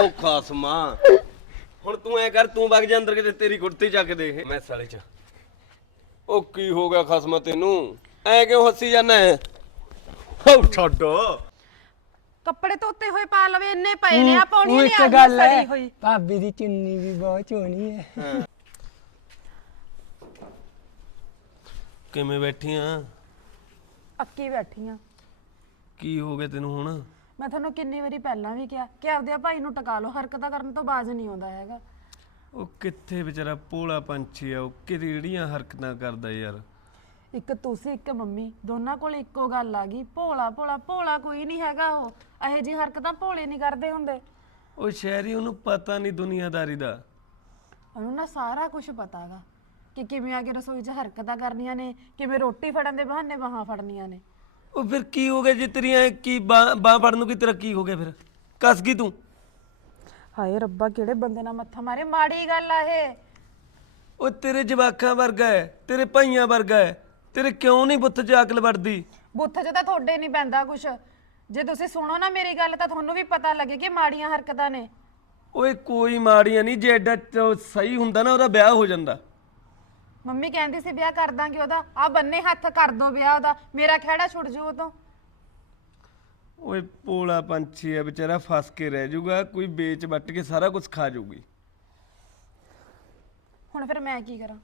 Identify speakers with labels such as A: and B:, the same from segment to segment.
A: ਉਹ ਖਾਸਮਾ ਹੁਣ ਤੂੰ ਐ ਕਰ ਤੂੰ ਵਗ ਜਾ ਅੰਦਰ ਕਿਤੇ ਤੇਰੀ ਕੁੜਤੀ ਚੱਕ ਦੇ। ਇਹ ਮੈਂ ਸਾਲੇ ਚ। ਉਹ ਕੀ ਹੋ ਗਿਆ ਖਾਸਮਾ ਤੈਨੂੰ? ਐ ਕਿਉਂ ਹੱਸੀ ਜਾਂਦਾ ਹੈ ਹੋ ਛੱਡ।
B: ਕੱਪੜੇ ਧੋਤੇ ਹੋਏ ਪਾ ਲਵੇ ਇੰਨੇ ਪਏ ਨੇ ਆ ਪਾਉਣੀ ਨਹੀਂ
C: ਇੱਕ
B: ਆ
C: ਗੱਲ ਹੈ ਭਾਬੀ ਦੀ ਚੁੰਨੀ ਵੀ ਬਹੁਤ ਸੋਹਣੀ ਹੈ।
A: ਕਿਵੇਂ ਬੈਠੀਆਂ
B: ਅੱਕੀ ਬੈਠੀ ਆ।
A: ਕੀ ਹੋ ਗਿਆ ਤੈਨੂੰ ਹੁਣ?
B: ਮੈਂ ਤੁਹਾਨੂੰ ਕਿੰਨੀ ਵਾਰੀ ਪਹਿਲਾਂ ਵੀ ਕਿਹਾ ਕਿ ਆਪਦੇ ਭਾਈ ਨੂੰ ਟਕਾ ਲਓ ਹਰਕਤਾਂ ਕਰਨ ਤੋਂ ਬਾਜ਼ ਨਹੀਂ ਆਉਂਦਾ ਹੈਗਾ।
A: ਉਹ ਕਿੱਥੇ ਵਿਚਾਰਾ ਭੋਲਾ ਪੰਛੀ ਆ ਉਹ ਕਿਹੜੀਆਂ ਹਰਕਤਾਂ ਕਰਦਾ ਯਾਰ।
B: ਇੱਕ ਤੁਸੀਂ ਇੱਕ ਮੰਮੀ ਦੋਨਾਂ ਕੋਲ ਇੱਕੋ ਗੱਲ ਆ ਗਈ ਭੋਲਾ ਭੋਲਾ ਭੋਲਾ ਕੋਈ ਨਹੀਂ ਹੈਗਾ ਉਹ ਇਹੋ ਜੀ ਹਰਕਤਾਂ ਭੋਲੇ ਨਹੀਂ ਕਰਦੇ ਹੁੰਦੇ।
A: ਉਹ ਸ਼ਹਿਰੀ ਉਹਨੂੰ ਪਤਾ ਨਹੀਂ ਦੁਨੀਆਦਾਰੀ ਦਾ।
B: ਉਹਨੂੰ ਨਾ ਸਾਰਾ ਕੁਝ ਪਤਾਗਾ ਕਿ ਕਿਵੇਂ ਆ ਕੇ ਰਸੋਈ 'ਚ ਹਰਕਤਾਂ ਕਰਨੀਆਂ ਨੇ ਕਿਵੇਂ ਰੋਟੀ ਫੜਨ ਦੇ ਬਹਾਨੇ ਬਾਹਾਂ ਫੜਨੀਆਂ ਨੇ।
A: ਉਹ ਫਿਰ ਕੀ ਹੋ ਗਿਆ ਜੇ ਤੇਰੀਆਂ ਕੀ ਬਾਹ ਫੜਨ ਨੂੰ ਕੀ ਤੇਰਾ ਕੀ ਹੋ ਗਿਆ ਫਿਰ? ਕੱਸ ਗਈ ਤੂੰ?
B: ਹਾਏ ਰੱਬਾ ਕਿਹੜੇ ਬੰਦੇ ਨਾਲ ਮੱਥਾ ਮਾਰੇ? ਮਾੜੀ ਗੱਲ ਆ ਇਹ।
A: ਉਹ ਤੇਰੇ ਜਵਾਕਾਂ ਵਰਗਾ ਹੈ ਤੇਰੇ ਭਾਈਆਂ ਵਰਗਾ ਹੈ ਤੇਰੇ ਕਿਉਂ ਨਹੀਂ ਬੁੱਤ 'ਚ ਅਕਲ ਵੜਦੀ
B: ਬੁੱਥ 'ਚ ਤਾਂ ਤੁਹਾਡੇ ਨਹੀਂ ਪੈਂਦਾ ਕੁਛ। ਜੇ ਤੁਸੀਂ ਸੁਣੋ ਨਾ ਮੇਰੀ ਗੱਲ ਤਾਂ ਤੁਹਾਨੂੰ ਵੀ ਪਤਾ ਲੱਗੇ ਕਿ ਮਾੜੀਆਂ ਹਰਕਤਾਂ ਨੇ।
A: ਓਏ ਕੋਈ ਮਾੜੀਆਂ ਨਹੀਂ ਜੇ ਐਡਾ ਸਹੀ ਹੁੰਦਾ ਨਾ ਉਹਦਾ ਵਿਆਹ ਹੋ ਜਾਂਦਾ।
B: ਮੰਮੀ ਕਹਿੰਦੀ ਸੀ ਵਿਆਹ ਕਰ ਦਾਂਗੇ ਉਹਦਾ। ਆ ਬੰਨੇ ਹੱਥ ਕਰ ਦੋ ਵਿਆਹ ਉਹਦਾ। ਮੇਰਾ ਖਹਿੜਾ ਛੁੱਟ ਜੂ ਉਹ ਤੋਂ
A: ਓਏ ਭੋਲਾ ਪੰਛੀ ਹੈ ਵਿਚਾਰਾ ਫਸ ਕੇ ਰਹਿ ਜਾਊਗਾ ਕੋਈ ਵੇਚ ਵੱਟ ਕੇ ਸਾਰਾ ਕੁਝ ਖਾ ਜਾਊਗੀ
B: ਹੁਣ ਫਿਰ ਮੈਂ ਕੀ ਕਰਾਂ?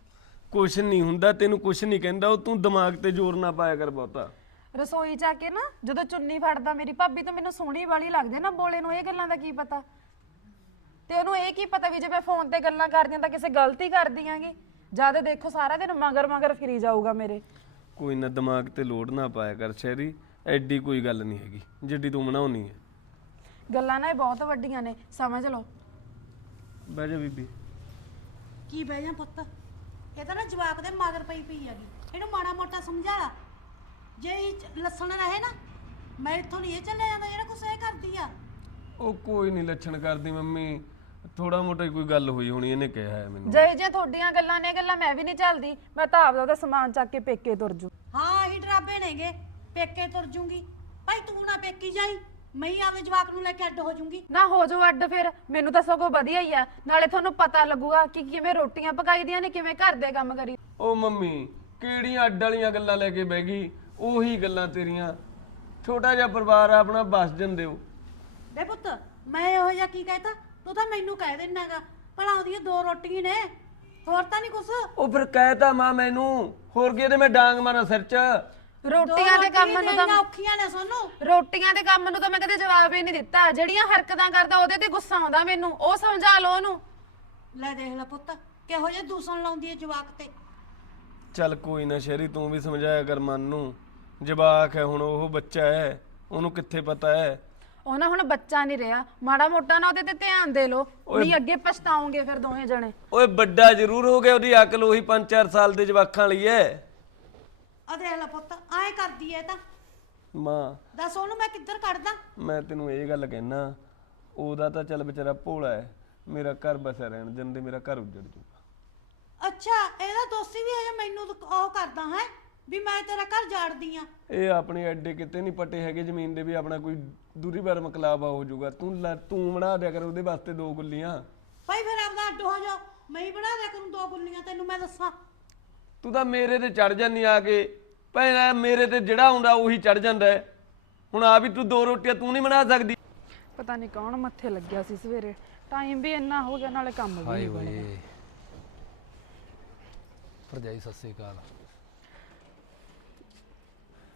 A: ਕੁਛ ਨਹੀਂ ਹੁੰਦਾ ਤੈਨੂੰ ਕੁਛ ਨਹੀਂ ਕਹਿੰਦਾ ਉਹ ਤੂੰ ਦਿਮਾਗ ਤੇ ਜ਼ੋਰ ਨਾ ਪਾਇਆ ਕਰ ਬਹੁਤਾ।
B: ਰਸੋਈ ਜਾ ਕੇ ਨਾ ਜਦੋਂ ਚੁੰਨੀ ਫੜਦਾ ਮੇਰੀ ਭਾਬੀ ਤਾਂ ਮੈਨੂੰ ਸੋਹਣੀ ਵਾਲੀ ਲੱਗਦੀ ਆ ਨਾ ਬੋਲੇ ਨੂੰ ਇਹ ਗੱਲਾਂ ਦਾ ਕੀ ਪਤਾ? ਤੇ ਉਹਨੂੰ ਇਹ ਕੀ ਪਤਾ ਵੀ ਜੇ ਮੈਂ ਫੋਨ ਤੇ ਗੱਲਾਂ ਕਰਦੀ ਹਾਂ ਤਾਂ ਕਿਸੇ ਗਲਤੀ ਕਰਦੀ ਆਂਗੀ? ਜਦ ਦੇਖੋ ਸਾਰਾ ਦਿਨ ਮਗਰ ਮਗਰ ਫਿਰੀ ਜਾਊਗਾ ਮੇਰੇ।
A: ਕੋਈ ਨਾ ਦਿਮਾਗ ਤੇ ਲੋਡ ਨਾ ਪਾਇਆ ਕਰ ਸ਼ਹਿਰੀ ਐਡੀ ਕੋਈ ਗੱਲ ਨਹੀਂ ਹੈਗੀ ਜਿੱਡੀ ਤੂੰ ਬਣਾਉਣੀ ਹੈ।
B: ਗੱਲਾਂ ਨਾ ਇਹ ਬਹੁਤ ਵੱਡੀਆਂ ਨੇ ਸਮਝ ਲਓ।
A: ਬਹਿ ਜਾ ਬੀਬੀ।
D: ਕੀ ਬਹਿ ਜਾ ਪੁੱਤ? ਇਹ ਤਾਂ ਨਾ ਜਵਾਕ ਦੇ ਮਗਰ ਪਈ ਪਈ ਹੈਗੀ ਇਹਨੂੰ ਮਾੜਾ ਮੋਟਾ ਸਮਝਾ ਲਾ। ਜੇ ਇਹ ਚ- ਲੱਸਣ ਰਹੇ ਨਾ ਮੈਂ ਇੱਥੋਂ ਨਹੀਂ ਇਹ ਚੱਲਿਆ ਜਾਂਦਾ ਜਿਹੜਾ ਕੁਛ ਇਹ ਕਰਦੀ ਆ।
A: ਉਹ ਕੋਈ ਨਹੀਂ ਲੱਛਣ ਕਰਦੀ ਮੰਮੀ ਥੋੜਾ ਮੋਟਾ ਹੀ ਕੋਈ ਗੱਲ ਹੋਈ ਹੋਣੀ ਇਹਨੇ ਕਿਹਾ ਹੈ ਮੈਨੂੰ।
B: ਜੇ ਜੇ ਤੁਹਾਡੀਆਂ ਗੱਲਾਂ ਨੇ ਗੱਲਾਂ ਮੈਂ ਵੀ ਨਹੀਂ ਚੱਲਦੀ। ਮੈਂ ਤਾਂ ਆਪਦਾ ਉਹਦਾ ਸਮਾਨ ਚੱਕ ਕੇ ਪੇਕੇ ਤੁਰ ਜੂ।
D: ਹਾਂ ਇਹ ਡਰਾਬੇ ਨੇਗੇ। ਪੇਕੇ ਤੁਰ ਜੂੰਗੀ। ਭਾਈ ਤੂੰ ਨਾ ਪੇਕੀ ਜਾਈ। ਮੈਂ ਹੀ ਆਪਦੇ ਜਵਾਕ ਨੂੰ ਲੈ ਕੇ ਅੱਡ ਹੋ ਜੂੰਗੀ।
B: ਨਾ ਹੋ ਜਾਓ ਅੱਡ ਫਿਰ। ਮੈਨੂੰ ਤਾਂ ਸਗੋਂ ਵਧੀਆ ਹੀ ਆ। ਨਾਲੇ ਤੁਹਾਨੂੰ ਪਤਾ ਲੱਗੂਗਾ ਕਿ ਕਿਵੇਂ ਰੋਟੀਆਂ ਪਕਾਈਦੀਆਂ ਨੇ ਕਿਵੇਂ ਘਰ ਦੇ ਕੰਮ ਕਰੀ।
A: ਉਹ ਮੰਮੀ ਕਿਹੜੀਆਂ ਅੱਡ ਵਾਲੀਆਂ ਗੱਲਾਂ ਲੈ ਕੇ ਬਹਿ ਗਈ? ਉਹੀ ਗੱਲਾਂ ਤੇਰੀਆਂ। ਛੋਟਾ ਜਿਹਾ ਪਰਿਵਾਰ ਆ ਆਪਣਾ ਬਸ ਜਾਂਦੇ ਹੋ।
D: ਬੇ ਪੁੱਤ ਮੈਂ ਇਹੋ ਜਿਹਾ ਕੀ ਕਹਿਤਾ? ਤੂੰ ਤਾਂ ਮੈਨੂੰ ਕਹਿ ਦਿੰਨਾਗਾ ਭਲਾ ਉਹਦੀਆਂ ਦੋ ਰੋਟੀਆਂ ਨੇ ਹੋਰ ਤਾਂ ਨਹੀਂ ਕੁਛ।
A: ਉਹ ਫਿਰ ਕਹਿਤਾ ਮਾਂ ਮੈਨੂੰ ਹੋਰ ਕੀ ਇਹਦੇ ਮੈਂ ਡਾਂਗ ਮਾਰਾਂ ਸਿਰ 'ਚ।
B: ਰੋਟੀਆਂ ਦੇ ਕੰਮ ਨੂੰ ਤਾਂ
D: ਔਖੀਆਂ ਨੇ ਸੋਨੂੰ।
B: ਰੋਟੀਆਂ ਦੇ ਕੰਮ ਨੂੰ ਤਾਂ ਮੈਂ ਕਦੇ ਜਵਾਬ ਹੀ ਨਹੀਂ ਦਿੱਤਾ। ਜਿਹੜੀਆਂ ਹਰਕਤਾਂ ਕਰਦਾ ਉਹਦੇ ਤੇ ਗੁੱਸਾ ਆਉਂਦਾ ਮੈਨੂੰ ਉਹ ਸਮਝਾ ਲਓ ਉਹਨੂੰ।
D: ਲੈ ਦੇਖ ਲੈ ਪੁੱਤ ਕਿਹੋ ਜਿਹਾ ਦੂਸਣ ਲਾਉਂਦੀ ਹੈ ਜਵਾਕ ਤੇ।
A: ਚੱਲ ਕੋਈ ਨਾ ਸ਼ਹਿਰੀ ਤੂੰ ਵੀ ਸਮਝਾਇਆ ਕਰ ਮਨ ਨੂੰ। ਜਵਾਕ ਹੈ ਹੁਣ ਉਹ ਬੱਚਾ ਹੈ ਉਹਨੂੰ ਕਿੱਥੇ ਪਤਾ ਹੈ?
B: ਉਹ ਨਾ ਹੁਣ ਬੱਚਾ ਨਹੀਂ ਰਿਹਾ। ਮਾੜਾ ਮੋਟਾ ਨਾ ਉਹਦੇ ਤੇ ਧਿਆਨ ਦੇ ਲਓ। ਨਹੀਂ ਅੱਗੇ ਪਛਤਾਓਗੇ ਫਿਰ ਦੋਵੇਂ ਜਣੇ।
A: ਓਏ ਵੱਡਾ ਜ਼ਰੂਰ ਹੋ ਗਿਆ ਉਹਦੀ ਅਕਲ ਉਹੀ 5-4 ਸਾਲ ਦੇ ਜਵਾਕਾਂ ਲਈ ਹੈ
D: ਆ ਦੇਖ ਲੈ ਪੁੱਤ ਐ ਕਰਦੀ ਐ ਤਾਂ।
A: ਮਾਂ।
D: ਦੱਸ ਉਹਨੂੰ ਮੈਂ ਕਿੱਧਰ ਕੱਢਦਾ?
A: ਮੈਂ ਤੈਨੂੰ ਇਹ ਗੱਲ ਕਹਿਣਾ ਉਹਦਾ ਤਾਂ ਚੱਲ ਵਿਚਾਰਾ ਭੋਲਾ ਹੈ ਮੇਰਾ ਘਰ ਬਸਿਆ ਰਹਿਣ ਦਿੰਦੇ ਮੇਰਾ ਘਰ ਉੱਜੜ ਜੂਗਾ।
D: ਅੱਛਾ ਇਹਦਾ ਦੋਸਤੀ ਵੀ ਹਜੇ ਮੈਨੂੰ ਉਹ ਕਰਦਾ ਹੈ। ਵੀ ਮੈਂ ਤੇਰਾ ਘਰ ਜਾੜਦੀ ਆ।
A: ਇਹ ਆਪਣੇ ਐਡੇ ਕਿਤੇ ਨਹੀਂ ਪੱਟੇ ਹੈਗੇ ਜ਼ਮੀਨ ਦੇ ਵੀ ਆਪਣਾ ਕੋਈ ਦੂਰੀ ਬਾਰ ਮਕਲਾਬਾ ਹੋ ਜਾਊਗਾ। ਤੂੰ ਲੈ- ਤੂੰ ਬਣਾ ਦਿਆ ਕਰ ਉਹਦੇ ਵਾਸਤੇ ਦੋ ਗੁੱਲੀਆਂ।
D: ਭਾਈ ਫਿਰ ਆਪਦਾ ਅੱਡ ਹੋ ਜਾ। ਮੈਂ ਹੀ ਬਣਾ ਦਿਆ ਕਰੂੰ ਦੋ ਗੁੱਲੀਆਂ ਤੈਨੂੰ ਮੈਂ ਦੱਸਾਂ।
A: ਤੂੰ ਤਾਂ ਮੇਰੇ ਤੇ ਚੜ ਜਾਂਦੀ ਆ ਕੇ। ਭੈਣਾ ਮੇਰੇ ਤੇ ਜਿਹੜਾ ਆਉਂਦਾ ਉਹੀ ਚੜ ਜਾਂਦਾ ਹੈ। ਹੁਣ ਆ ਵੀ ਤੂੰ ਦੋ ਰੋਟੀਆਂ ਤੂੰ ਨਹੀਂ ਬਣਾ ਸਕਦੀ।
B: ਪਤਾ ਨਹੀਂ ਕੌਣ ਮੱਥੇ ਲੱਗਿਆ ਸੀ ਸਵੇਰੇ। ਟਾਈਮ ਵੀ ਇੰਨਾ ਹੋ ਗਿਆ ਨਾਲੇ ਕੰਮ ਵੀ
E: ਹਾਏ
B: ਨਹੀਂ ਬਣਿਆ।
E: ਓਏ। ਭਰਜਾਈ ਸਤਿ ਸ੍ਰੀ ਅਕਾਲ।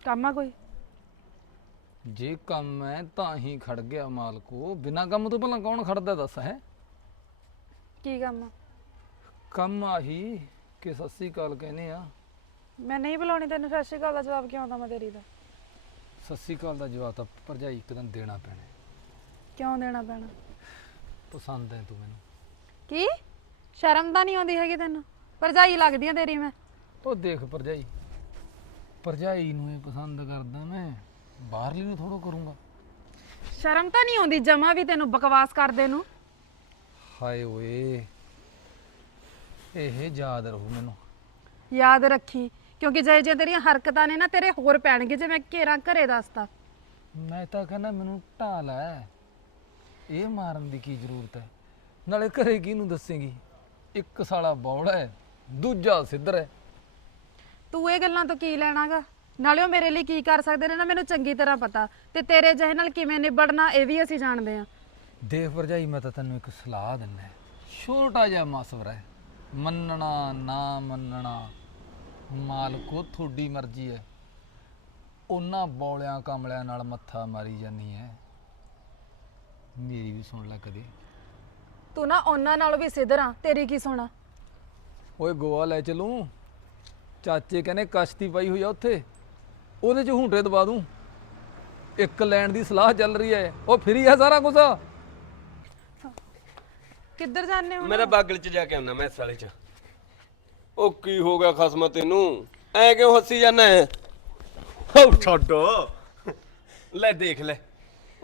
B: ਕੰਮ ਆ ਕੋਈ?
E: ਜੇ ਕੰਮ ਹੈ ਤਾਂ ਹੀ ਖੜ ਗਿਆ ਮਾਲਕੋ ਬਿਨਾ ਕੰਮ ਤੋਂ ਭਲਾ ਕੌਣ ਖੜਦਾ ਦੱਸ ਹੈ?
B: ਕੀ ਕੰਮ ਆ?
E: ਕੰਮ ਆਹੀ ਕਿ ਸਤਿ ਸ੍ਰੀ ਅਕਾਲ ਕਹਿੰਦੇ ਆ।
B: ਮੈਂ ਨਹੀਂ ਬੁਲਾਉਣੀ ਤੈਨੂੰ ਸਤਿ ਸ਼੍ਰੀ ਅਕਾਲ ਦਾ ਜਵਾਬ ਕਿਉਂ ਆਉਂਦਾ ਮੈਂ ਤੇਰੀ ਦਾ?
E: ਸਤਿ ਸ੍ਰੀ ਅਕਾਲ ਦਾ ਜਵਾਬ ਤਾਂ ਭਰਜਾਈ ਇੱਕ ਦਿਨ ਦੇਣਾ ਪੈਣਾ। ਹੈ।
B: ਕਿਉਂ ਦੇਣਾ ਪੈਣਾ?
E: ਪਸੰਦ ਹੈ ਤੂੰ ਮੈਨੂੰ।
B: ਕੀ? ਸ਼ਰਮ ਤਾਂ ਨਹੀਂ ਆਉਂਦੀ ਹੈਗੀ ਤੈਨੂੰ? ਭਰਜਾਈ ਲੱਗਦੀ ਆ ਤੇਰੀ ਮੈਂ।
E: ਉਹ ਦੇਖ ਭਰਜਾਈ ਭਰਜਾਈ ਨੂੰ ਇਹ ਪਸੰਦ ਕਰਦਾ ਮੈਂ ਬਾਹਰਲੀ ਨੂੰ ਥੋੜੋ ਕਰੂੰਗਾ।
B: ਸ਼ਰਮ ਤਾਂ ਨਹੀਂ ਆਉਂਦੀ ਜਮਾ ਵੀ ਤੈਨੂੰ ਬਕਵਾਸ ਕਰਦੇ ਨੂੰ?
E: ਹਾਏ ਓਏ ਇਹ ਯਾਦ ਰਹੂ ਮੈਨੂੰ।
B: ਯਾਦ ਰੱਖੀ ਕਿਉਂਕਿ ਜੇ ਜੇ ਤੇਰੀਆਂ ਹਰਕਤਾਂ ਨੇ ਨਾ ਤੇਰੇ ਹੋਰ ਪੈਣਗੇ ਜੇ ਮੈਂ ਘੇਰਾਂ ਘਰੇ ਦੱਸਤਾ।
E: ਮੈਂ ਤਾਂ ਕਹਿੰਦਾ ਮੈਨੂੰ ਢਾਲ ਹੈ ਇਹ ਮਾਰਨ ਦੀ ਕੀ ਜ਼ਰੂਰਤ ਹੈ ਨਾਲੇ ਘਰੇ ਕਿਹਨੂੰ ਦੱਸੇਗੀ? ਇੱਕ ਸਾਲਾ ਬੌੜਾ ਹੈ ਦੂਜਾ ਸਿੱਧਰ ਹੈ
B: ਤੂੰ ਇਹ ਗੱਲਾਂ ਤੋਂ ਕੀ ਲੈਣਾਗਾ? ਨਾਲੇ ਉਹ ਮੇਰੇ ਲਈ ਕੀ ਕਰ ਸਕਦੇ ਨੇ ਨਾ ਮੈਨੂੰ ਚੰਗੀ ਤਰ੍ਹਾਂ ਪਤਾ। ਤੇ ਤੇਰੇ ਜਿਹੇ ਨਾਲ ਕਿਵੇਂ ਨਿਬੜਨਾ ਇਹ ਵੀ ਅਸੀਂ ਜਾਣਦੇ ਆ
E: ਦੇਖ ਭਰਜਾਈ ਮੈਂ ਤਾਂ ਤੈਨੂੰ ਇੱਕ ਸਲਾਹ ਦਿੰਦਾ। ਛੋਟਾ ਜਿਹਾ ਮਸਵਰਾ ਹੈ। ਮੰਨਣਾ ਨਾ ਮੰਨਣਾ ਮਾਲਕੋ ਤੁਹਾਡੀ ਮਰਜ਼ੀ ਹੈ। ਉਹਨਾਂ ਬੌਲਿਆਂ ਕਮਲਿਆਂ ਨਾਲ ਮੱਥਾ ਮਾਰੀ ਜਾਨੀ ਹੈ। ਮੇਰੀ ਵੀ ਸੁਣ ਲੈ ਕਦੇ।
B: ਤੂੰ ਨਾ ਉਹਨਾਂ ਨਾਲੋਂ ਵੀ ਸਿੱਧਰ ਤੇਰੀ ਕੀ ਸੁਣਾ?
E: ਓਏ ਗੋਆ ਲੈ ਚਲੂੰ। ਚਾਚੇ ਕਹਿੰਦੇ ਕਸ਼ਤੀ ਪਾਈ ਹੋਈ ਆ ਉੱਥੇ। ਉਹਦੇ ਚ ਹੁੰਟੇ ਦਬਾ ਦੂੰ। ਇੱਕ ਲੈਣ ਦੀ ਸਲਾਹ ਚੱਲ ਰਹੀ ਹੈ ਉਹ ਫਰੀ ਹੈ ਸਾਰਾ ਕੁਝ
B: ਕਿੱਧਰ ਜਾਂਦੇ ਹੋ?
A: ਮੇਰਾ ਬਾਗਲ ਚ ਜਾ ਕੇ ਆਉਣਾ ਮੈਂ ਸਾਲੇ ਚ। ਉਹ ਕੀ ਹੋ ਗਿਆ ਖਸਮਾ ਤੈਨੂੰ? ਐ ਕਿਉਂ ਹੱਸੀ ਜਾਂਦਾ ਹੈ ਹੋ ਛੱਡੋ। ਲੈ ਦੇਖ ਲੈ।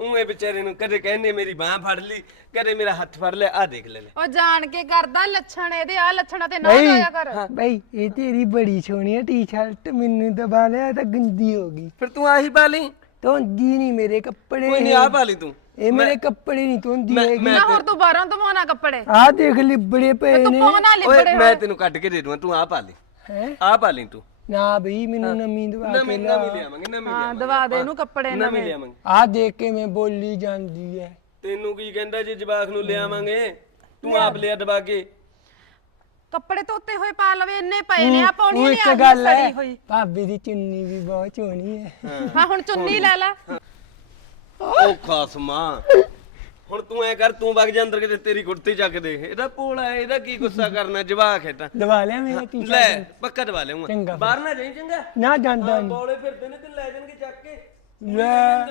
A: ਉਵੇਂ ਵਿਚਾਰੇ ਨੂੰ ਕਦੇ ਕਹਿੰਦੇ ਮੇਰੀ ਬਾਹ ਫੜ ਲਈ ਕਦੇ ਮੇਰਾ ਹੱਥ ਫੜ ਲਿਆ ਆ ਦੇਖ ਲੈ ਲੈ।
B: ਉਹ ਜਾਣ ਕੇ ਕਰਦਾ ਲੱਛਣ ਇਹਦੇ ਆ ਲੱਛਣਾਂ ਤੇ ਨਾ ਜਾਇਆ ਕਰ।
C: ਬਈ ਇਹ ਤੇਰੀ ਬੜੀ ਸੋਹਣੀ ਹੈ ਟੀ-ਸ਼ਰਟ ਮੈਨੂੰ ਦਬਾ ਲਿਆ ਤਾਂ ਗੰਦੀ ਹੋ ਗਈ।
A: ਫਿਰ ਤੂੰ ਆਹੀ ਪਾ ਲਈ?
C: ਧੋਂਦੀ ਨਹੀਂ ਮੇਰੇ ਕੱਪੜੇ।
A: ਕੋਈ ਨਹੀਂ ਆ ਪਾ ਲਈ ਤੂੰ।
C: ਇਹ ਮੇਰੇ ਕੱਪੜੇ ਨਹੀਂ ਧੋਂਦੀ ਹੈਗੀ।
B: ਨਾ ਹੋਰ ਤੂੰ ਬਾਹਰੋਂ ਧਵਾਉਣਾ ਕੱਪੜੇ।
C: ਆਹ ਦੇਖ ਲਿਬੜੇ ਪਏ
B: ਤੂੰ
C: ਨੇ।
B: ਪਾਉਣਾ
A: ਓਏ
B: ਲਿਬੜੇ
A: ਮੈਂ ਤੈਨੂੰ ਕੱਢ ਕੇ ਦੇ ਦੂੰਗਾ ਤੂੰ ਆ ਪਾ ਲਈ।
C: ਹੈ?
A: ਆ ਪਾ ਲਈ ਤੂੰ।
C: ਨਾ ਬਈ ਮੈਨੂੰ ਨਵੀਂ ਦਵਾ ਕੇ
A: ਨਵੀਂ
C: ਲਿਆ।
A: ਨਵੀਂ ਲਿਆਵਾਂਗੇ ਨਵੀਂ
B: ਹਾਂ
A: ਲਿਆਵਾਂਗੇ।
B: ਦਵਾ ਦੇ ਇਹਨੂੰ ਕੱਪੜੇ
A: ਨਵੀਂ
B: ਨਵੇਂ।
A: ਲਿਆਵਾਂਗੇ।
C: ਆਹ ਦੇਖ ਕੇ ਮੈਂ ਬੋਲੀ ਜਾਂਦੀ ਹੈ
A: ਤੈਨੂੰ ਕੀ ਕਹਿੰਦਾ ਜੇ ਜਵਾਕ ਨੂੰ ਲਿਆਵਾਂਗੇ? ਤੂੰ ਆਪ ਲਿਆ ਦਬਾ ਕੇ।
B: ਕੱਪੜੇ ਧੋਤੇ ਹੋਏ ਪਾ ਲਵੇ ਇੰਨੇ ਪਏ ਨੇ ਆ
C: ਉਹ
B: ਪਾਉਣੀ
C: ਇੱਕ ਗੱਲ
B: ਆ
C: ਹੈ
B: ਹੋਈ।
C: ਭਾਬੀ ਦੀ ਚੁੰਨੀ ਵੀ ਬਹੁਤ ਸੋਹਣੀ ਹੈ।
B: ਹਾਂ ਹੁਣ ਚੁੰਨੀ ਲੈ ਲੈ।
A: ਉਹ ਖਾਸਮਾ ਹੁਣ ਤੂੰ ਐ ਕਰ ਤੂੰ ਵਗ ਜਾ ਅੰਦਰ ਕਿਤੇ ਤੇਰੀ ਕੁੜਤੀ ਚੱਕ ਦੇ। ਇਹਦਾ ਭੋਲਾ ਹੈ ਇਹਦਾ ਕੀ ਗੁੱਸਾ ਕਰਨਾ ਜਵਾਕ ਹੈ ਤਾਂ।
C: ਦਵਾ ਲਿਆ ਮੇਰਾ ਟੀ
A: ਲੈ ਪੱਕਾ ਦਵਾ ਲਿਆਉਂਗਾ
C: ਚੰਗਾ। ਫਿਰ।
A: ਬਾਹਰ ਨਾ ਜਾਈਂ ਚੰਗਾ।
C: ਨਾ ਜਾਂਦਾ ਨਹੀਂ।
A: ਬੋਲੇ ਫਿਰਦੇ ਨੇ ਤੇ ਲੈ ਜਾਣਗੇ ਚੱਕ ਕੇ।
C: ਲੈ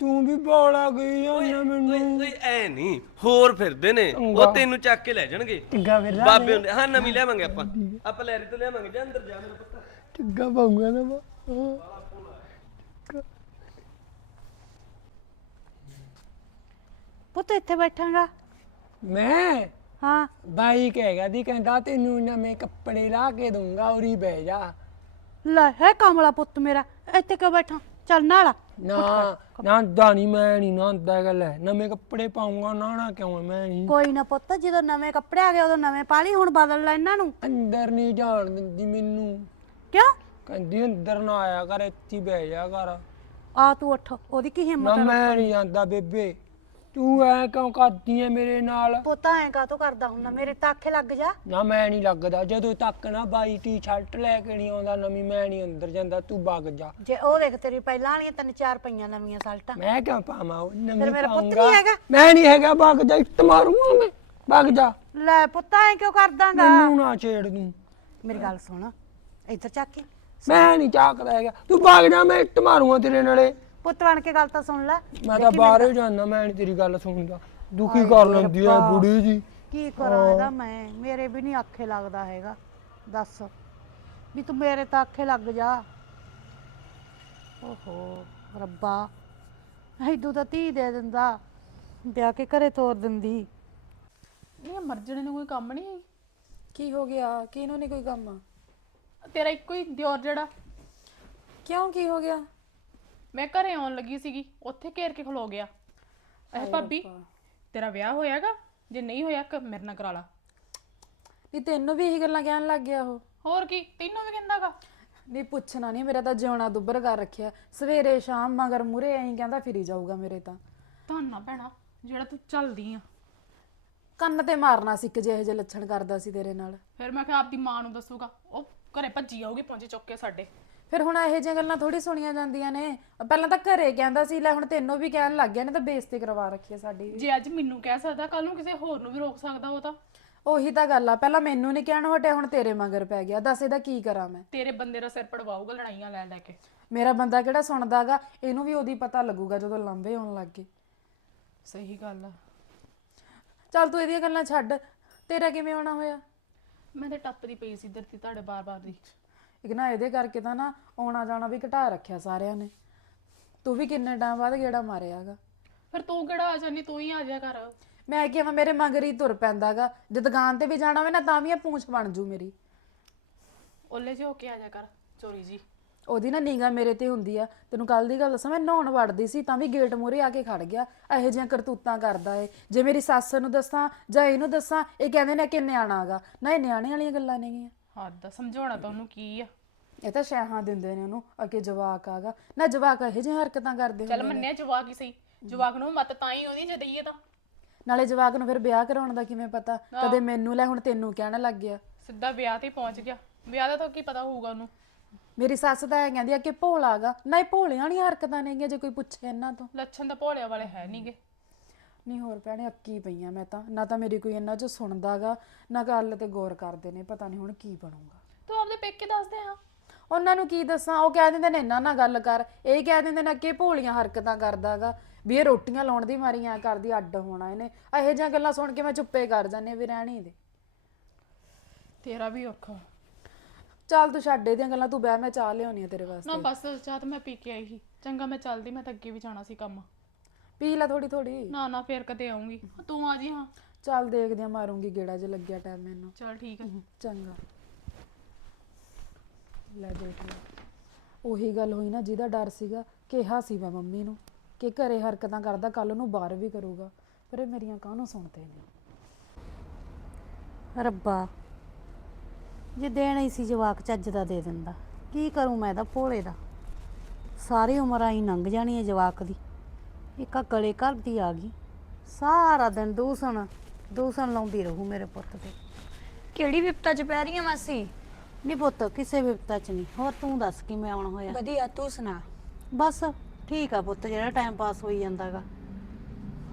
C: ਤੂੰ ਵੀ ਬੋਲਾ ਗਈ ਜਾਂਦਾ ਮੈਨੂੰ।
A: ਓਏ ਐ ਨਹੀਂ ਹੋਰ ਫਿਰਦੇ ਨੇ। ਉਹ ਤੈਨੂੰ ਚੱਕ ਕੇ ਲੈ ਜਾਣਗੇ।
C: ਟਿੱਗਾ ਫਿਰ ਲਾ
A: ਬਾਬੇ ਹੁੰਦੇ ਹਾਂ ਨਵੀਂ ਲਿਆਵਾਂਗੇ ਆਪਾਂ। ਆਪਾਂ ਲੈਰੀ ਤੋਂ ਲਿਆਵਾਂਗੇ ਜਾ ਅੰਦਰ ਜਾ ਮੇਰਾ ਪੁੱਤ
C: ਟਿੱਗਾ ਪਾਉਂਗਾ ਨਾ ਮੈਂ। ਹਾਂ।
D: ਪੁੱਤ ਇੱਥੇ ਬੈਠਾਂਗਾ।
C: ਮੈਂ?
D: ਹਾਂ।
C: ਬਾਈ ਕਹੇਗਾ ਦੀ ਕਹਿੰਦਾ ਤੈਨੂੰ ਨਵੇਂ ਕੱਪੜੇ ਲਾ ਕੇ ਦੂੰਗਾ ਉਰੀ ਬਹਿ ਜਾ।
D: ਲੈ ਹੈ ਕਮਲਾ ਪੁੱਤ ਮੇਰਾ ਇੱਥੇ ਕਿਉਂ ਬੈਠਾ? ਚੱਲ ਨਾਲਾ।
C: ਨਾ ਨਾ ਦਾਨੀ ਮੈਂ ਨਹੀਂ ਨਾ ਦਾ ਗੱਲ। ਹੈ ਨਵੇਂ ਕੱਪੜੇ ਪਾਉਂਗਾ ਨਾ ਨਾ ਕਿਉਂ ਮੈਂ ਨਹੀਂ।
D: ਕੋਈ ਨਾ ਪੁੱਤ ਜਦੋਂ ਨਵੇਂ ਕੱਪੜੇ ਆ ਗਏ ਉਦੋਂ ਨਵੇਂ ਪਾ ਲਈ ਹੁਣ ਬਦਲ ਲੈ ਇਹਨਾਂ ਨੂੰ।
C: ਅੰਦਰ ਨਹੀਂ ਜਾਣ ਦਿੰਦੀ ਮੈਨੂੰ।
D: ਕਿਉਂ?
C: ਕਹਿੰਦੀ ਅੰਦਰ ਨਾ ਆਇਆ ਕਰ ਇੱਥੇ ਹੀ ਬਹਿ ਜਾ ਕਰ।
D: ਆ ਤੂੰ ਉੱਠ ਉਹਦੀ ਕੀ ਹਿੰਮਤ
C: ਨਾ ਮੈਂ ਨਹੀਂ ਜਾਂਦਾ ਬੇਬੇ। ਤੂੰ ਐ ਕਿਉਂ ਕਰਦੀ ਐ ਮੇਰੇ ਨਾਲ?
D: ਪੁੱਤ ਐਂ ਕਾਤੋਂ ਕਰਦਾ ਹੁੰਦਾ? ਮੇਰੇ ਤਾਂ ਲੱਗ ਜਾ।
C: ਨਾ ਮੈਂ ਨਹੀਂ ਲੱਗਦਾ। ਜਦੋਂ ਤੱਕ ਨਾ ਬਾਈ ਟੀ-ਸ਼ਰਟ ਲੈ ਕੇ ਨਹੀਂ ਆਉਂਦਾ ਨਵੀਂ ਮੈਂ ਨਹੀਂ ਅੰਦਰ ਜਾਂਦਾ। ਤੂੰ ਵਗ ਜਾ।
D: ਜੇ ਉਹ ਦੇਖ ਤੇਰੀ ਪਹਿਲਾਂ ਵਾਲੀਆਂ ਤਿੰਨ ਚਾਰ ਪਈਆਂ ਨਵੀਆਂ ਸਾਲਟਾਂ
C: ਮੈਂ ਕਿਉਂ ਪਾਵਾਂ? ਉਹ ਨਵੀਂ
D: ਫਿਰ ਮੇਰਾ ਪੁੱਤ ਨਹੀਂ ਹੈਗਾ?
C: ਮੈਂ ਨਹੀਂ ਹੈਗਾ। ਵਗ ਜਾ ਇੱਟ ਮਾਰੂੰਗਾ ਮੈਂ। ਵਗ ਜਾ।
D: ਲੈ ਪੁੱਤ ਐਂ ਕਿਉਂ ਕਰਦਾਂਗਾ?
C: ਮੈਨੂੰ ਨਾ ਛੇੜ ਦੂੰ
D: ਮੇਰੀ ਗੱਲ ਸੁਣ। ਇੱਧਰ ਚੱਕ ਕੇ।
C: ਮੈਂ ਨਹੀਂ ਚਾਕਦਾ ਹੈਗਾ। ਤੂੰ ਵਗ ਜਾ ਮੈਂ ਇੱਟ ਮਾਰੂੰਗਾ ਤੇਰੇ ਨਾਲੇ।
D: ਪੁੱਤ ਬਣ ਕੇ ਗੱਲ ਤਾਂ ਸੁਣ ਲੈ।
C: ਮੈਂ ਤਾਂ ਬਾਹਰ ਹੀ ਜਾਂਦਾ ਮੈਂ ਨਹੀਂ ਤੇਰੀ ਗੱਲ ਸੁਣਦਾ। ਦੁਖੀ ਕਰ ਲੈਂਦੀ ਐ ਬੁੜੀ ਜੀ?
D: ਕੀ ਕਰਾਂ ਇਹਦਾ ਮੈਂ? ਮੇਰੇ ਵੀ ਨਹੀਂ ਆਖੇ ਲੱਗਦਾ ਹੈਗਾ। ਦੱਸ। ਵੀ ਤੂੰ ਮੇਰੇ ਤਾਂ ਆਖੇ ਲੱਗ ਜਾ। ਓਹੋ ਰੱਬਾ। ਐਦੂ ਤਾਂ ਧੀ ਦੇ ਦਿੰਦਾ। ਵਿਆਹ ਕੇ ਘਰੇ ਤੋਰ ਦਿੰਦੀ।
F: ਨਹੀਂ ਮਰਜਣੇ ਨੂੰ ਕੋਈ ਕੰਮ ਨਹੀਂ
B: ਕੀ ਹੋ ਗਿਆ? ਕਿਹਨੂੰ ਨਹੀਂ ਕੋਈ ਕੰਮ?
F: ਤੇਰਾ ਇੱਕੋ ਹੀ ਦਿਓਰ ਜਿਹੜਾ।
B: ਕਿਉਂ ਕੀ ਹੋ ਗਿਆ?
F: ਮੈਂ ਘਰੇ ਆਉਣ ਲੱਗੀ ਸੀਗੀ ਉੱਥੇ ਘੇਰ ਕੇ ਖਲੋ ਗਿਆ। ਇਹ ਭਾਬੀ ਤੇਰਾ ਵਿਆਹ ਹੋਇਆਗਾ? ਜੇ ਨਹੀਂ ਹੋਇਆ ਕ ਮੇਰੇ ਨਾਲ ਕਰਾ ਲਾ।
B: ਨਹੀਂ ਤੈਨੂੰ ਵੀ ਇਹੀ ਗੱਲਾਂ ਕਹਿਣ ਲੱਗ ਗਿਆ ਉਹ।
F: ਹੋਰ ਕੀ ਤੈਨੂੰ ਵੀ ਕਹਿੰਦਾਗਾ?
B: ਨਹੀਂ ਪੁੱਛਣਾ ਨਹੀਂ ਮੇਰਾ ਤਾਂ ਜਿਉਣਾ ਦੁੱਬਰ ਕਰ ਰੱਖਿਆ। ਸਵੇਰੇ ਸ਼ਾਮ ਮਗਰ ਮੂਰੇ ਐਂ ਕਹਿੰਦਾ ਫਿਰੀ ਜਾਊਗਾ ਮੇਰੇ ਤਾਂ।
F: ਧੰਨਾ ਭੈਣਾ ਜਿਹੜਾ ਤੂੰ ਚੱਲਦੀ ਆ।
B: ਕੰਨ ਤੇ ਮਾਰਨਾ ਸੀ ਕਿ ਜਿਹੇ ਜਿਹੇ ਲੱਛਣ ਕਰਦਾ ਸੀ ਤੇਰੇ ਨਾਲ।
F: ਫਿਰ ਮੈਂ ਕਿਹਾ ਆਪਦੀ ਮਾਂ ਨੂੰ ਦੱਸੂਗਾ ਉਹ ਘਰੇ ਭੱਜੀ ਆਊਗੀ ਪਹੁੰਚੇ ਚੁੱਕ ਕੇ ਸਾਡੇ।
B: ਫਿਰ ਹੁਣ ਇਹੋ ਜਿਹੀਆਂ ਗੱਲਾਂ ਥੋੜੀ ਸੁਣੀਆਂ ਜਾਂਦੀਆਂ ਨੇ। ਪਹਿਲਾਂ ਤਾਂ ਘਰੇ ਕਹਿੰਦਾ ਸੀ ਲੈ ਹੁਣ ਤੈਨੂੰ ਵੀ ਕਹਿਣ ਲੱਗ ਗਿਆ ਨੇ ਤਾਂ ਬੇਇੱਜ਼ਤੀ ਕਰਵਾ ਰੱਖੀ ਆ ਸਾਡੀ।
F: ਜੇ ਅੱਜ ਮੈਨੂੰ ਕਹਿ ਸਕਦਾ ਕੱਲ ਨੂੰ ਕਿਸੇ ਹੋਰ ਨੂੰ ਵੀ ਰੋਕ ਸਕਦਾ ਉਹ ਤਾਂ।
B: ਉਹੀ ਤਾਂ ਗੱਲ ਆ ਪਹਿਲਾਂ ਮੈਨੂੰ ਨਹੀਂ ਕਹਿਣ ਹਟਿਆ ਹੁਣ ਤੇਰੇ ਮਗਰ ਪੈ ਗਿਆ। ਦੱਸ ਇਹਦਾ ਕੀ ਕਰਾਂ ਮੈਂ?
F: ਤੇਰੇ ਬੰਦੇ ਦਾ ਸਿਰ ਪੜਵਾਊਗਾ ਲੜਾਈਆਂ ਲੈ ਲੈ ਕੇ।
B: ਮੇਰਾ ਬੰਦਾ ਕਿਹੜਾ ਸੁਣਦਾਗਾ ਇਹਨੂੰ ਵੀ ਉਹਦੀ ਪਤਾ ਲੱਗੂਗਾ ਜਦੋਂ ਲੰਬੇ ਹੋਣ ਲੱਗ ਗਏ।
F: ਸਹੀ ਗੱਲ ਆ।
B: ਚੱਲ ਤੂੰ ਇਹਦੀਆਂ ਗੱਲਾਂ ਛੱਡ ਤੇਰਾ ਕਿਵੇਂ ਆਉਣਾ ਹੋਇਆ?
F: ਮੈਂ ਤੇ ਟੱਪਦੀ ਪਈ ਸੀ ਇੱਧਰ ਦੀ ਤੁਹਾਡੇ ਬਾਰ-ਬਾਰ ਦੀ।
B: ਇੱਕ ਨਾ ਇਹਦੇ ਕਰਕੇ ਤਾਂ ਨਾ ਆਉਣਾ ਜਾਣਾ ਵੀ ਘਟਾ ਰੱਖਿਆ ਸਾਰਿਆਂ ਨੇ। ਤੂੰ ਵੀ ਕਿੰਨੇ ਟਾਈਮ ਬਾਅਦ ਗੇੜਾ ਮਾਰਿਆਗਾ।
F: ਫਿਰ ਤੂੰ ਕਿਹੜਾ ਆ ਜਾਨੀ ਤੂੰ ਹੀ ਆ ਜਾ ਕਰ।
B: ਮੈਂ ਕਿਹਾ ਮੇਰੇ ਮਗਰ ਹੀ ਤੁਰ ਪੈਂਦਾਗਾ। ਜੇ ਦੁਕਾਨ ਤੇ ਵੀ ਜਾਣਾ ਹੋਵੇ ਨਾ ਤਾਂ ਵੀ ਇਹ ਪੂੰਛ ਬਣ ਜੂ ਮੇਰੀ।
F: ਓਲੇ ਹੋ ਕੇ ਆ ਜਾ ਕਰ ਚੋਰੀ ਜੀ।
B: ਉਹਦੀ ਨਾ ਨਿਗਾ ਮੇਰੇ ਤੇ ਹੁੰਦੀ ਆ। ਤੈਨੂੰ ਕੱਲ ਦੀ ਗੱਲ ਦੱਸਾਂ ਮੈਂ ਨਹਾਉਣ ਵੜਦੀ ਸੀ ਤਾਂ ਵੀ ਗੇਟ ਮੂਹਰੇ ਆ ਕੇ ਖੜ ਗਿਆ। ਇਹੋ ਜਿਹੀਆਂ ਕਰਤੂਤਾਂ ਕਰਦਾ ਏ। ਜੇ ਮੇਰੀ ਸੱਸ ਨੂੰ ਦੱਸਾਂ ਜਾਂ ਇਹਨੂੰ ਦੱਸਾਂ ਇਹ ਕਹਿੰਦੇ ਨੇ ਕਿ ਨਿਆਣਾ ਹੈਗਾ ਨਾ ਇਹ ਨਿਆਣੇ ਵਾਲੀਆਂ ਗੱਲਾਂ ਨੇਗੀਆਂ।
F: ਹੱਦ ਆ, ਸਮਝਾਉਣਾ ਤਾਂ ਉਹਨੂੰ ਕੀ ਆ।
B: ਇਹ ਤਾਂ ਸ਼ਾਹਾਂ ਦਿੰਦੇ ਨੇ ਉਹਨੂੰ ਅੱਗੇ ਜਵਾਕ ਆਗਾ। ਨਾ ਜਵਾਕ ਇਹੋ ਜਿਹੀਆਂ ਹਰਕਤਾਂ ਕਰਦੇ
F: ਚੱਲ
B: ਹੁੰਦੇ ਨੇ।
F: ਮੰਨਿਆ ਜਵਾਕ ਹੀ ਸਹੀ ਜਵਾਕ ਨੂੰ ਮਤ ਤਾਂ ਹੀ ਉਹਦੀ ਜੇ ਦਈਏ ਤਾਂ।
B: ਨਾਲੇ ਜਵਾਕ ਨੂੰ ਫਿਰ ਵਿਆਹ ਕਰਾਉਣ ਦਾ ਕਿਵੇਂ ਪਤਾ? ਕਦੇ ਮੈਨੂੰ ਲੈ ਹੁਣ ਤੈਨੂੰ ਕਹਿਣ ਲੱਗ ਗਿਆ।
F: ਸਿੱਧਾ ਵਿਆਹ ਤੇ ਹੀ ਪਹੁੰਚ ਗਿਆ। ਵਿਆਹ ਦਾ ਤਾਂ ਕੀ ਪਤਾ ਹੋਊਗਾ ਉਹਨੂੰ।
B: ਮੇਰੀ ਸੱਸ ਤਾਂ ਇਹ ਕਹਿੰਦੀ ਆ ਕਿ ਭੋਲਾਗਾ ਨਾ ਇਹ ਭੋਲੀਆਂ ਵਾਲੀਆਂ ਹਰਕਤਾਂ ਨੇਗੀਆਂ ਜੇ ਕੋਈ ਪੁੱਛੇ ਇਹਨਾਂ ਤੋਂ।
F: ਲੱਛਣ ਤਾਂ ਭੋਲਿਆਂ ਵਾਲੇ ਹੈ ਨਹੀਂਗੇ
B: ਨਹੀਂ ਹੋਰ ਭੈਣੇ ਅੱਕੀ ਪਈਆਂ ਮੈਂ ਤਾਂ। ਨਾ ਤਾਂ ਮੇਰੀ ਕੋਈ ਇਹਨਾਂ ਚ ਸੁਣਦਾਗਾ ਨਾ ਗੱਲ ਤੇ ਗੌਰ ਕਰਦੇ ਨੇ ਪਤਾ ਨਹੀਂ ਹੁਣ ਕੀ ਬਣੂਗਾ।
F: ਤੂੰ ਆਪਦੇ ਪੇਕੇ ਦੱਸਦੇ ਆ
B: ਉਹਨਾਂ ਨੂੰ ਕੀ ਦੱਸਾਂ ਉਹ ਕਹਿ ਦਿੰਦੇ ਨੇ ਇਹਨਾਂ ਨਾਲ ਗੱਲ ਕਰ। ਇਹ ਕਹਿ ਦਿੰਦੇ ਨੇ ਕਿ ਭੋਲੀਆਂ ਹਰਕਤਾਂ ਕਰਦਾਗਾ ਵੀ ਇਹ ਰੋਟੀਆਂ ਲਾਉਣ ਦੀ ਮਾਰੀਆਂ ਕਰਦੀ ਅੱਡ ਹੋਣਾ ਇਹਨੇ। ਇਹੋ ਜਿਹੀਆਂ ਗੱਲਾਂ ਸੁਣ ਕੇ ਮੈਂ ਚੁੱਪੇ ਕਰ ਜਾਂਦੀ ਹਾਂ ਵੀ ਰਹਿਣੀ ਦੇ।
F: ਤੇਰਾ ਵੀ ਔਖਾ।
B: ਚੱਲ ਤੂੰ ਛੱਡ ਇਹਦੀਆਂ ਗੱਲਾਂ ਤੂੰ ਬਹਿ ਮੈਂ ਚਾਹ ਲਿਆਉਣੀ ਆ ਤੇਰੇ ਵਾਸਤੇ।
F: ਨਾ ਬਸ ਚਾਹ ਤਾਂ ਮੈਂ ਪੀ ਕੇ ਆਈ ਸੀ। ਚੰਗਾ ਮੈਂ ਚੱਲਦੀ ਮੈਂ ਤਾਂ ਅੱਗੇ ਵੀ ਜਾਣਾ ਸੀ ਕੰਮ।
B: ਪੀ ਲੈ ਥੋੜੀ ਥੋੜੀ
F: ਨਾ ਨਾ ਫੇਰ ਕਦੇ ਆਉਂਗੀ ਤੂੰ ਆ ਜੀ ਹਾਂ।
B: ਚੱਲ ਦੇਖਦੇ ਆ ਮਾਰੂੰਗੀ ਗੇੜਾ ਜੇ ਲੱਗਿਆ ਟਾਈਮ ਮੈਨੂੰ।
F: ਚੱਲ ਠੀਕ ਹੈ
B: ਚੰਗਾ। ਲੈ ਦੇਖ ਲੈ। ਉਹੀ ਗੱਲ ਹੋਈ ਨਾ ਜਿਹਦਾ ਡਰ ਸੀਗਾ ਕਿਹਾ ਸੀ ਮੈਂ ਮੰਮੀ ਨੂੰ ਕਿ ਘਰੇ ਹਰਕਤਾਂ ਕਰਦਾ ਕੱਲ ਨੂੰ ਬਾਹਰ ਵੀ ਕਰੂਗਾ। ਪਰ ਇਹ ਮੇਰੀਆਂ ਕਾਹਨੂੰ ਸੁਣਦੇ ਨੇ?
D: ਰੱਬਾ ਜੇ ਦੇਣਾ ਹੀ ਸੀ ਜਵਾਕ ਚੱਜ ਦਾ ਦੇ ਦਿੰਦਾ। ਕੀ ਕਰੂੰ ਮੈਂ ਤਾਂ ਭੋਲੇ ਦਾ? ਸਾਰੀ ਉਮਰ ਆਈ ਲੰਘ ਜਾਣੀ ਹੈ ਜਵਾਕ ਦੀ। ਇੱਕ ਆਹ ਗਲੇ ਘਰ ਦੀ ਆ ਗਈ। ਸਾਰਾ ਦਿਨ ਦੂਸਣ ਦੂਸਣ ਲਾਉਂਦੀ ਰਹੂ ਮੇਰੇ ਪੁੱਤ ਤੇ।
G: ਕਿਹੜੀ ਵਿਪਤਾ ਚ ਪੈ ਰਹੀ ਆ ਮਾਸੀ?
D: ਨਹੀਂ ਪੁੱਤ ਕਿਸੇ ਵਿਪਤਾ ਚ ਨਹੀਂ ਹੋਰ ਤੂੰ ਦੱਸ ਕਿਵੇਂ ਆਉਣਾ ਹੋਇਆ?
G: ਵਧੀਆ ਤੂੰ ਸੁਣਾ।
D: ਬਸ ਠੀਕ ਆ ਪੁੱਤ ਜਿਹੜਾ ਟਾਈਮ ਪਾਸ ਹੋਈ ਜਾਂਦਾਗਾ।